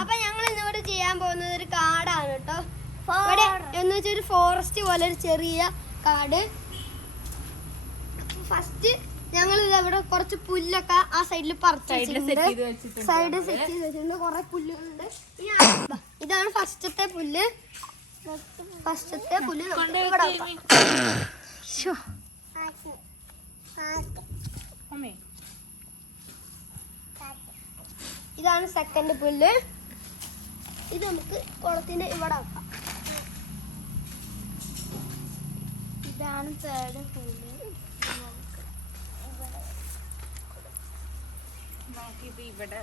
അപ്പൊ ഞങ്ങൾ ഇന്നിവിടെ ചെയ്യാൻ പോകുന്നത് ഒരു കാടാണ് കേട്ടോ. ഇവിടെ എന്ന് വെച്ചാൽ ഒരു ഫോറസ്റ്റ് പോലെ ഒരു ചെറിയ കാട്. ഫസ്റ്റ് ഞങ്ങൾ ഇവിടെ കുറച്ച് പുല്ലൊക്കെ ആ സൈഡിൽ പറിച്ചിട്ടുണ്ട്. സൈഡ് സെറ്റ് ചെയ്ത് വെച്ചിട്ടുണ്ട്. കുറെ പുല്ലുകളുണ്ട്. ഇതാണ് ഫസ്റ്റത്തെ പുല്ല്. ഇവിടെ ഇതാണ് സെക്കൻഡ് പുല്ല്. ഇത് നമുക്ക് കുളത്തിന്റെ ഇവിടെ വെക്കാം. ഇതാണ് തേർഡ് പുല്ല്. ഇവിടെ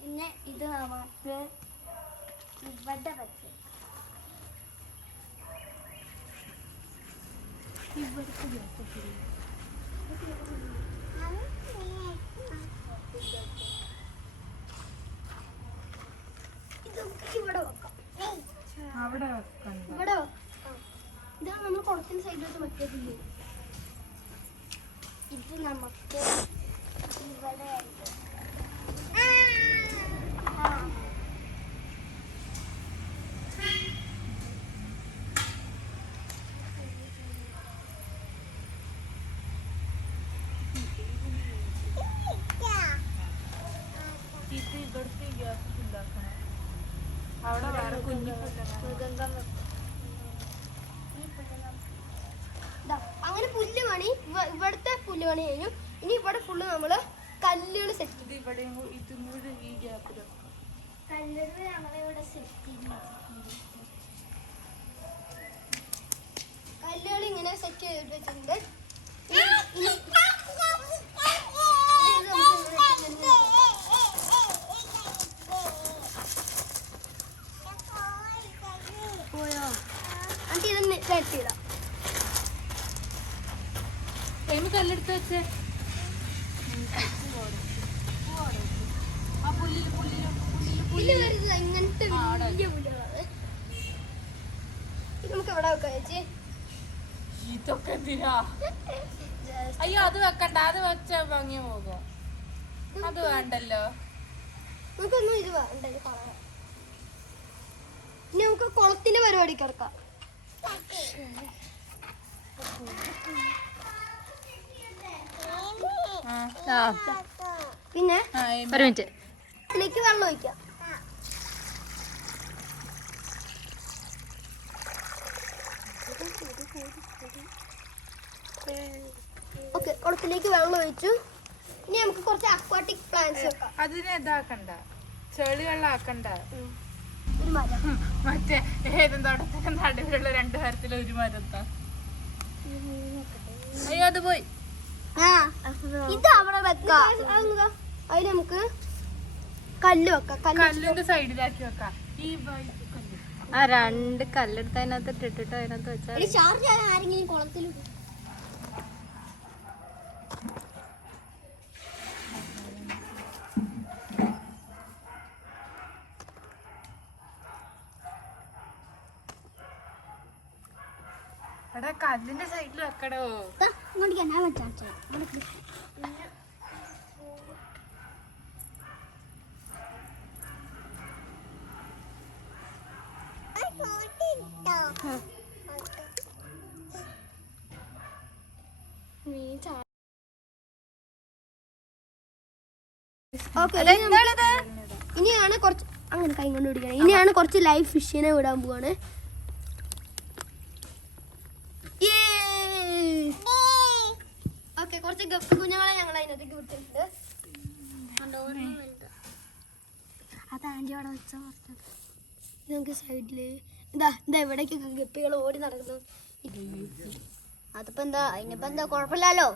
പിന്നെ ഇത് നമുക്ക് ഇവിടെ വെച്ച് ഇവിടെ വെക്കാം. ഇവിടെ ഇതാണ് നമ്മൾ കുളത്തിന്റെ സൈഡിലോട്ട് മറ്റേ പുല്ല്. ഇത് നമുക്ക് ഇവിടെ അങ്ങനെ പുല്ല് പണി ഇവിടുത്തെ പുല്ല് പണി കഴിഞ്ഞു. ഇനി ഇവിടെ ഫുള്ള് നമ്മള് കല്ലുകൾ സെറ്റ് ചെയ്ത് കല്ലുകൾ ഞങ്ങളിവിടെ സെറ്റ് ചെയ്ത് കല്ലുകൾ ഇങ്ങനെ സെറ്റ് ചെയ്ത് വെച്ചിട്ടുണ്ട്. പോയോ എന്നിട്ട് ഇതൊന്ന് സെറ്റ് ചെയ്താ കല്ലെടുത്ത് വെച്ചേ. ഇങ്ങനത്തെ വലിയ പുല്ലുകളാണ്. ഇത് നമുക്ക് എവിടെ വെക്കാം ചേച്ചി? ഇതൊക്കെ എന്തിനാ? അയ്യോ അത് വെക്കണ്ട, അത് വെച്ച ഭംഗി പോകും. അത് വേണ്ടല്ലോ. നമുക്കൊന്നും ഇത് വേണ്ട. ഇനി നമുക്ക് കുളത്തിന്റെ പരിപാടി കിടക്കാം. പിന്നെ ഒരു മിനിറ്റ് ഇതിലേക്ക് വെള്ളം ഒഴിക്കാം. ഓക്കെ, കുളത്തിലേക്ക് വെള്ളം ഒഴിച്ചു. ഇനി നമുക്ക് കുറച്ച് അക്വാട്ടിക് പ്ലാന്റ്സ് വെക്കാം. അതിനെ ഇതാക്കണ്ട, ചെളി വെള്ളം ആക്കണ്ട. ഒരു മരം മറ്റേ ഏതും തോട്ടത്തിന്റെ നടുവിലുള്ള രണ്ടു മരത്തിലും ഒരു മരത്താ. അയ്യോ അത് പോയി. ഇത് അവിടെ വെക്കാം. അതിൽ നമുക്ക് കല്ല് വെക്കാം. കല്ലിന്റെ സൈഡിലാക്കി വെക്കാം. ഈ ആ രണ്ട് കല്ലെടുത്ത് അതിനകത്ത് ഇട്ടിട്ട് അതിനകത്ത് വെച്ചാൽ ചാർജ് ആരെങ്കിലും കുളത്തിൽ എടാ കല്ലിന്റെ സൈഡിൽ വെക്കടോ. ഞാൻ വെച്ചാ ഇനിയാണ് കുറച്ച് അങ്ങനെ കൈ കൊണ്ട് പിടിക്കണം. ഇനിയാണ് കുറച്ച് ലൈവ് ഫിഷിനെ വിടാൻ പോവാണ്. ഓക്കെ, കുറച്ച് ഗപ്പി കുഞ്ഞുങ്ങളെ ഞങ്ങൾ അതിനകത്തേക്ക് വിട്ടിട്ടുണ്ട്. അത് ആൻറ്റി അവിടെ വെച്ചാൽ പറഞ്ഞത്. ഇത് നമുക്ക് സൈഡില് എന്താ എവിടേക്കൊക്കെ ഗപ്പികൾ ഓടി നടക്കുന്നു. അതിപ്പോ എന്താ അതിനിപ്പോ എന്താ കുഴപ്പമില്ലല്ലോ.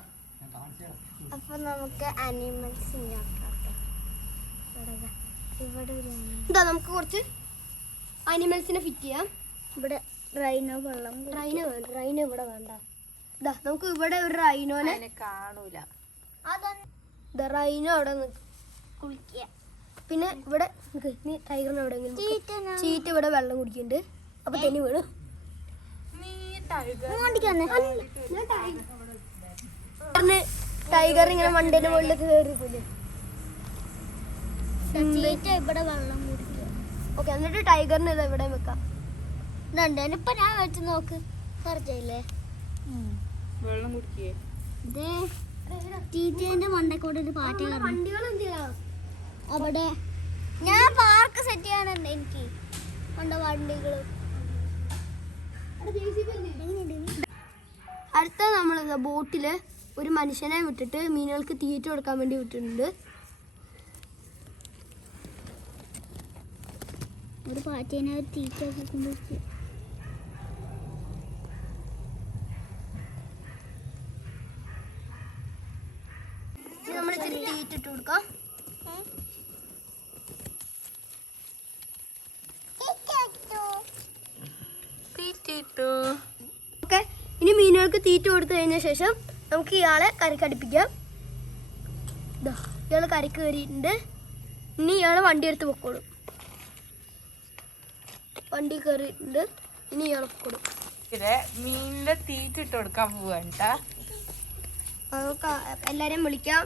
അപ്പൊ നമുക്ക് അനിമൽസിനെ എന്താ നമുക്ക് കുറച്ച് അനിമൽസിനെ ഫിറ്റ് ചെയ്യാം. ഇവിടെ റൈനോ വെള്ളം റൈനോ വേണ്ട, റൈനോ ഇവിടെ വേണ്ട. ഇതാ നമുക്ക് ഇവിടെ ഒരു റൈനോനെ കാണൂല. റൈനോ അവിടെ കുളിക്കുക. പിന്നെ ഇവിടെ ടൈഗറിന് എവിടെയെങ്കിലും ചീറ്റ ഇവിടെ വെള്ളം കുടിക്കുന്നുണ്ട്. അപ്പൊ തെന്നി വീണു. ടൈഗർ ഇങ്ങനെ മണ്ടേന്റെ മുകളിലേക്ക് കയറിപ്പോയില്ലേ. ഇവിടെ വെള്ളം കുടിക്കുക. ഓക്കെ, എന്നിട്ട് ടൈഗറിന് ഇത് എവിടെ വെക്കാം. ഇപ്പൊ ഞാൻ വെച്ച് നോക്ക് കുറച്ചില്ലേ വെള്ളം കുടിക്കേ. ടീച്ചറിന്റെ മണ്ടക്കൂടെ ഒരു പാറ്റ അവിടെ. ഞാൻ പാർക്ക് സെറ്റ് ചെയ്യാനുണ്ട് എനിക്ക് വണ്ടികള്. അടുത്ത നമ്മൾ ബോട്ടില് ഒരു മനുഷ്യനെ വിട്ടിട്ട് മീനുകൾക്ക് തീറ്റ കൊടുക്കാൻ വേണ്ടി വിട്ടിട്ടുണ്ട്. ഒരു പാറ്റേനെ തീറ്റ നമ്മൾ ഇച്ചിരി തീറ്റ ഇട്ട് കൊടുക്കാം. ഓക്കെ, ഇനി മീനുകൾക്ക് തീറ്റ കൊടുത്തു കഴിഞ്ഞ ശേഷം നമുക്ക് ഇയാളെ കരക്കടിപ്പിക്കാം. ഇയാള് കരക്ക് കയറിയിട്ടുണ്ട്. ഇനി ഇയാള് വണ്ടി എടുത്ത് പൊക്കോളും. വണ്ടി കയറിയിട്ടുണ്ട്. ഇനി ഇയാളെ പൊക്കോളും. മീനിന്റെ തീറ്റ ഇട്ട് കൊടുക്കാൻ പോവാണ്ട. നമുക്ക് എല്ലാരെയും വിളിക്കാം.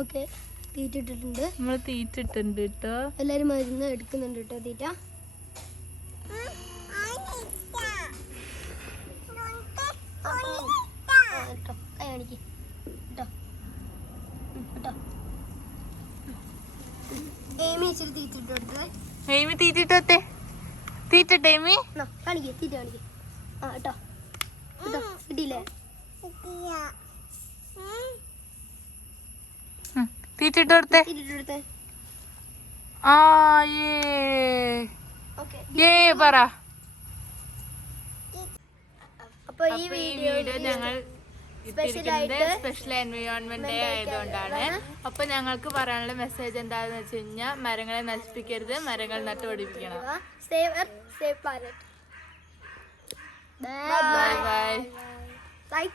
ഓക്കെ, തീറ്റ ഇട്ടിട്ടുണ്ട്. നമ്മള് തീറ്റ ഇട്ടുണ്ട് കേട്ടോ. എല്ലാരും മരുന്ന് എടുക്കുന്നുണ്ട് കേട്ടോ തീറ്റ. ഏമി ഇച്ചിരി തീറ്റ ഇട്ട് കൊടുത്തത്. എയ്മി തീറ്റ ഇട്ടേ. തീറ്റ എയ്മി കാണിക്കേ, തീറ്റ കാണിക്കേ. ആ കേട്ടോ കേട്ടോ, കിട്ടിയില്ലേ? തീറ്റ ഇട്ട് കൊടുത്തേ. തീറ്റ ഇട്ട് കൊടുത്തേ. ആ ഓക്കെ, പറ. അപ്പൊ ഈ വീഡിയോ ഞങ്ങൾ സ്പെഷ്യൽ എൻവയോൺമെന്റ് ഡേ ആയതുകൊണ്ടാണ്. അപ്പൊ ഞങ്ങൾക്ക് പറയാനുള്ള മെസ്സേജ് എന്താണെന്ന് വെച്ച് കഴിഞ്ഞാൽ മരങ്ങളെ നശിപ്പിക്കരുത്, മരങ്ങൾ നട്ടുപിടിപ്പിക്കണം. Save planet. Bye bye. Like